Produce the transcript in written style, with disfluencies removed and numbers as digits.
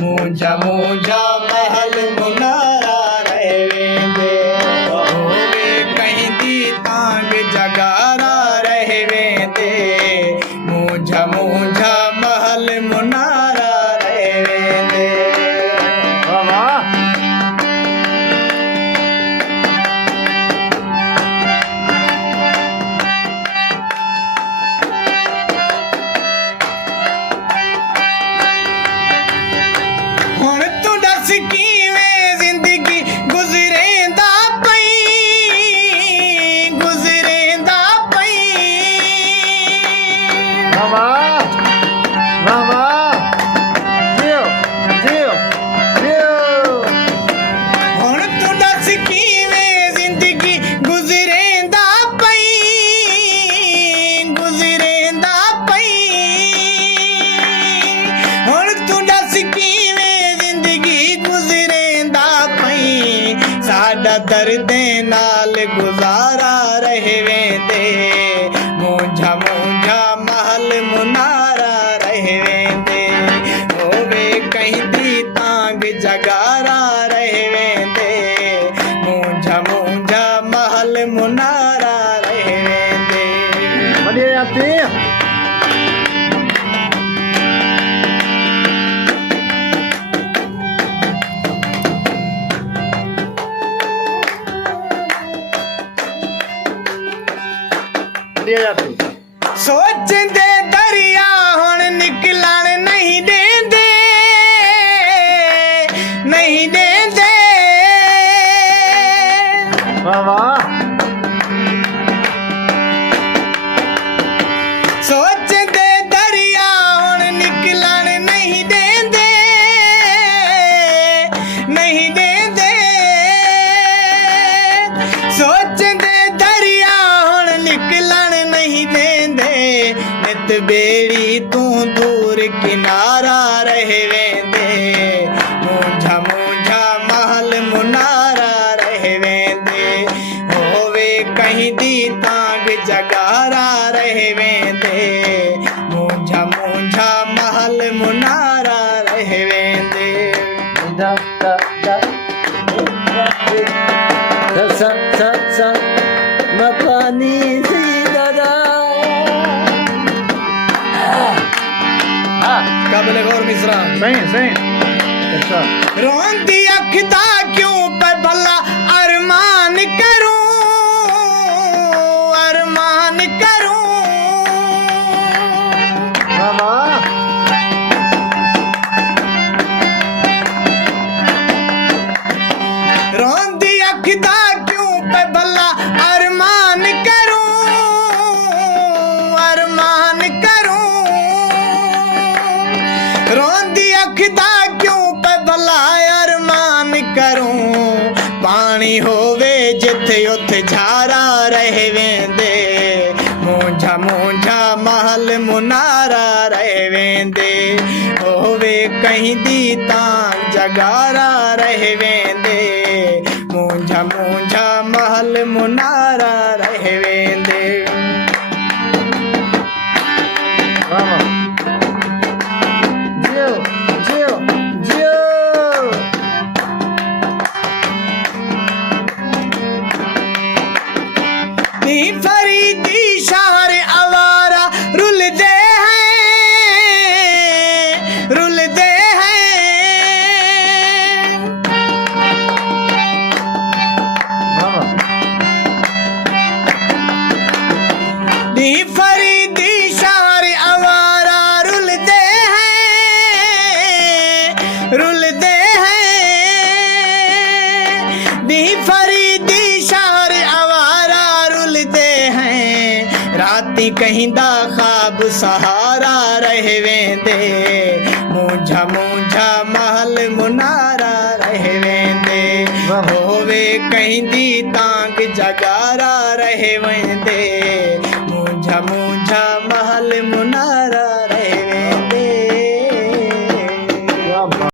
मूंझा मूंझा महल मुनारा रहवेंदे होवे कहीं दी तांग जगारा रहवेंदे मूंझा मूंझा महल मुनारा रहवेंदे। हुण तू दस किवें जिंदगी गुजरेंदा पई गुजरेंदा पई हुण तू दस किवें जिंदगी गुजरेंदा पई गुजरेंदा पई हुण तू दस किवें जिंदगी गुजरेंदा पई साडा दर्दे नाल गुजारा रहवेंदे मूंझा मूंझा महल मुनारा रहवेंदे होवे कहीं दी तांग जगारा रहवेंदे मूंझा मूंझा महल मुनारा रहवेंदे। बढ़िया जाती बढ़िया जाती सोचदे दरिया हुण निकलन नहीं देंदे नहीं देंदे वाह वाह सोचदे दरिया हुण निकलन नहीं देंदे नहीं देंदे सोचदे दरिया हुण निकलन नहीं देंदे नित बेड़ी तू दूर किनारा रहवेंदे मूंझा मूंझा महल मुनारा रहवेंदे होवे कहीं दी तांग जगारा रहवेंदे मूंझा मूंझा महल मुनारा रहवेंदे। da da da sa sa sa ma pani si da da काबिल गौर मिश्रा सही अच्छा रोंदी अखदा क्यों पे भला अरमान करूं अरमान करूं वाह वाह रोंदी अखदा क्यों पे भला अरमान करूं अरमान करूं रोंदी अखदा क्यों पे भला अरमान करूं पानी होवे जिथे उथे झारा रहवेंदे मूंझा मूंझा महल मुनारा रहवेंदे होवे कहीं दी तां जगारा रहवेंदे मूंझा मूंझा महल मुनारा रहवेंदे। वाह वाह जियो जियो जियो नी फरीदी शार आवारा रुलदे हैं वाह वाह नी फरीदी शार आवारा रुलदे हैं नी फरीदी शार आवारा रुलदे हैं राती कहिंदा ख्वाब सहारा रहवेंदे मूंझा मूंझा महल मुनारा रहवेंदे होवे कहिंदी तांग जगारा रहवेंदे मूंझा मूंझा